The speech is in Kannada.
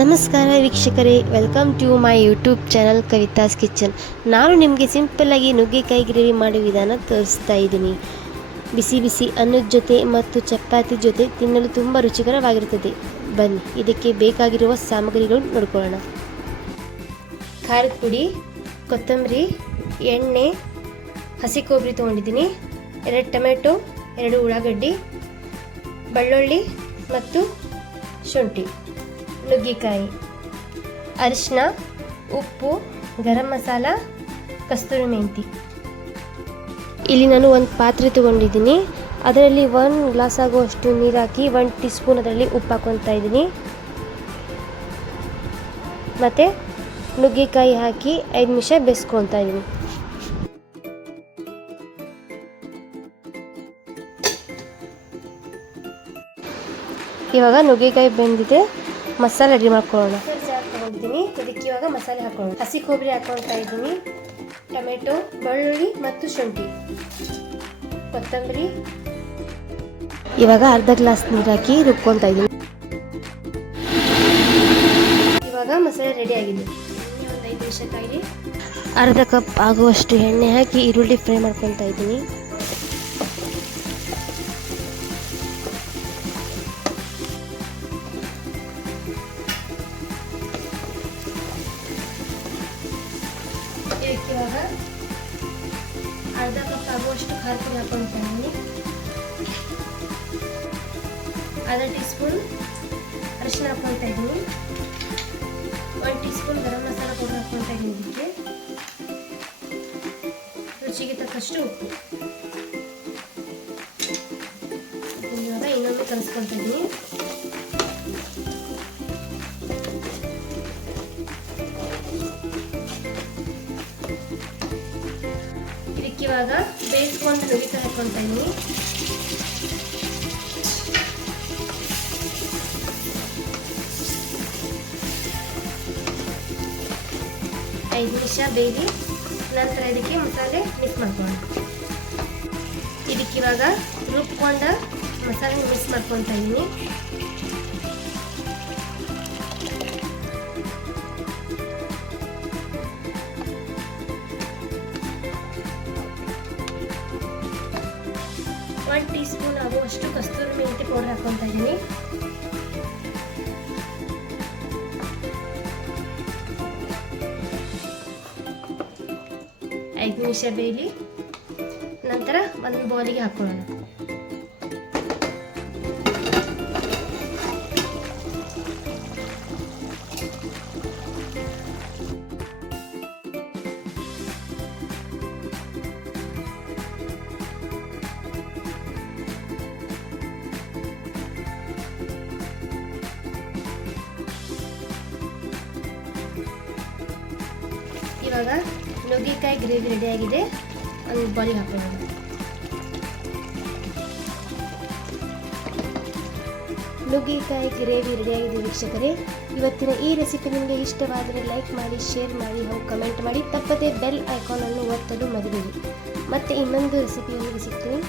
ನಮಸ್ಕಾರ ವೀಕ್ಷಕರೇ, welcome to my YouTube channel Kavitha's kitchen. ನಾನು ನಿಮಗೆ ಸಿಂಪಲ್ಲಾಗಿ ನುಗ್ಗೆಕಾಯಿ ಗ್ರೇವಿ ಮಾಡೋ ವಿಧಾನ ತೋರಿಸ್ತಾ ಇದ್ದೀನಿ. ಬಿಸಿ ಬಿಸಿ ಅನ್ನದ ಜೊತೆ ಮತ್ತು ಚಪಾತಿ ಜೊತೆ ತಿನ್ನಲು ತುಂಬ ರುಚಿಕರವಾಗಿರುತ್ತದೆ. ಬನ್ನಿ, ಇದಕ್ಕೆ ಬೇಕಾಗಿರುವ ಸಾಮಗ್ರಿಗಳು ನೋಡ್ಕೊಳ್ಳೋಣ. ಖಾರದ ಪುಡಿ, ಕೊತ್ತಂಬರಿ, ಎಣ್ಣೆ, ಹಸಿ ಕೊಬ್ಬರಿ ತೊಗೊಂಡಿದ್ದೀನಿ, 2 ಟೊಮೆಟೊ, 2 ಉಳ್ಳಾಗಡ್ಡಿ, ಬೆಳ್ಳುಳ್ಳಿ ಮತ್ತು ಶುಂಠಿ, ನುಗ್ಗೆಕಾಯಿ, ಅರಿಶಿನ, ಉಪ್ಪು, ಗರಂ ಮಸಾಲ, ಕಸ್ತೂರಿ ಮೆಂತಿ. ಇಲ್ಲಿ ನಾನು ಒಂದು ಪಾತ್ರೆ ತಗೊಂಡಿದ್ದೀನಿ. ಅದರಲ್ಲಿ 1 ಗ್ಲಾಸ್ ಆಗುವಷ್ಟು ನೀರು ಹಾಕಿ 1 ಟೀ ಸ್ಪೂನ್ ಅದರಲ್ಲಿ ಉಪ್ಪು ಹಾಕ್ಕೊತಾ ಇದ್ದೀನಿ. ಮತ್ತು ನುಗ್ಗೆಕಾಯಿ ಹಾಕಿ 5 ನಿಮಿಷ ಬೇಯಿಸ್ಕೊತಾ ಇದ್ದೀನಿ. ಇವಾಗ ನುಗ್ಗೆಕಾಯಿ ಬೆಂದಿದೆ, ಮಸಾಲೆ ರೆಡಿ ಮಾಡ್ಕೊಳ್ಳೋಣ. ತಗೊಂಡಿದ್ದೀನಿ, ಇದಕ್ಕೆ ಇವಾಗ ಮಸಾಲೆ ಹಾಕೊಳ್ಳೋಣ. ಹಸಿ ಕೊಬ್ಬರಿ ಹಾಕೊಳ್ತಾ ಇದ್ದೀನಿ, ಟೊಮೆಟೊ, ಬೆಳ್ಳುಳ್ಳಿ ಮತ್ತು ಶುಂಠಿ, ಕೊತ್ತಂಬರಿ. ಇವಾಗ ಅರ್ಧ ಗ್ಲಾಸ್ ನೀರು ಹಾಕಿ ರುಬ್ಕೊತಾ ಇದ್ದೀನಿ. ಇವಾಗ ಮಸಾಲೆ ರೆಡಿ ಆಗಿದೆ. ಒಂದು 5 ನಿಮಿಷ ಕಾಯಿರಿ. ಅರ್ಧ ಕಪ್ ಆಗುವಷ್ಟು ಎಣ್ಣೆ ಹಾಕಿ ಈರುಳ್ಳಿ ಫ್ರೈ ಮಾಡ್ಕೊತಾ ಇದ್ದೀನಿ. ಇದಕ್ಕೆ ಇವಾಗ ಅರ್ಧ ಕಪ್ ಆಗುವಷ್ಟು ಖಾರ ಪುಡಿ ಹಾಕೊಳ್ತಾ ಇದ್ದೀನಿ. ಅರ್ಧ ಟೀ ಸ್ಪೂನ್ ಅರಿಶಿನ ಹಾಕೊಳ್ತಾ ಇದ್ದೀನಿ. 1 tea spoon garam masala powder ಹಾಕೊಳ್ತಾ ಇದ್ದೀನಿ. ಇದಕ್ಕೆ ರುಚಿಗೆ ತಕ್ಕಷ್ಟು ಉಪ್ಪು. ಇವಾಗ ಇನ್ನೊಮ್ಮೆ ಕಲಿಸ್ಕೊಳ್ತಾ ಇದ್ದೀನಿ. ಇವಾಗ ಬೇಯಿಸ್ಕೊಂಡು ನುಗ್ಗೆಕಾಯಿ ಹಾಕೊಳ್ತಾ ಇದ್ದೀನಿ. ಐದು ನಿಮಿಷ ಬೇಯಿಸಿ ನಂತರ ಇದಕ್ಕೆ ಮಸಾಲೆ ಮಿಕ್ಸ್ ಮಾಡ್ಕೊಳ್ಳೋಣ. ಇದಕ್ಕೆ ಇವಾಗ ರುಬ್ಕೊಂಡ ಮಸಾಲೆ ಮಿಕ್ಸ್ ಮಾಡ್ಕೊಳ್ತಾ ಇದ್ದೀನಿ. ಒನ್ ಟೀ ಸ್ಪೂನ್ ಆಗುವಷ್ಟು ಕಸ್ತೂರಿ ಮೆಂತಿ ಪೌಡರ್ ಹಾಕೊಳ್ತಾ ಇದ್ದೀನಿ. ಐದು ನಿಮಿಷ ಬೇಯಲಿ ನಂತರ ಒಂದು ಬೌಲಿಗೆ ಹಾಕೊಳ್ಳೋಣ. ಇವಾಗ ನುಗ್ಗೆಕಾಯಿ ಗ್ರೇವಿ ರೆಡಿಯಾಗಿದೆ, ಒಂದು ಬೌಲಿಗೆ ಹಾಕೊಳ್ಳೋಣ. ನುಗ್ಗೆಕಾಯಿ ಗ್ರೇವಿ ರೆಡಿಯಾಗಿದೆ ವೀಕ್ಷಕರೇ. ಇವತ್ತಿನ ಈ ರೆಸಿಪಿ ನಿಮಗೆ ಇಷ್ಟವಾದರೆ ಲೈಕ್ ಮಾಡಿ, ಶೇರ್ ಮಾಡಿ ಹಾಗೂ ಕಮೆಂಟ್ ಮಾಡಿ. ತಪ್ಪದೇ ಬೆಲ್ ಐಕಾನನ್ನು ಒತ್ತಲು ಮರಿಬೇಡಿ. ಮತ್ತೆ ಇನ್ನೊಂದು ರೆಸಿಪಿಯೊಂದಿಗೆ ಸಿಗ್ತೀನಿ.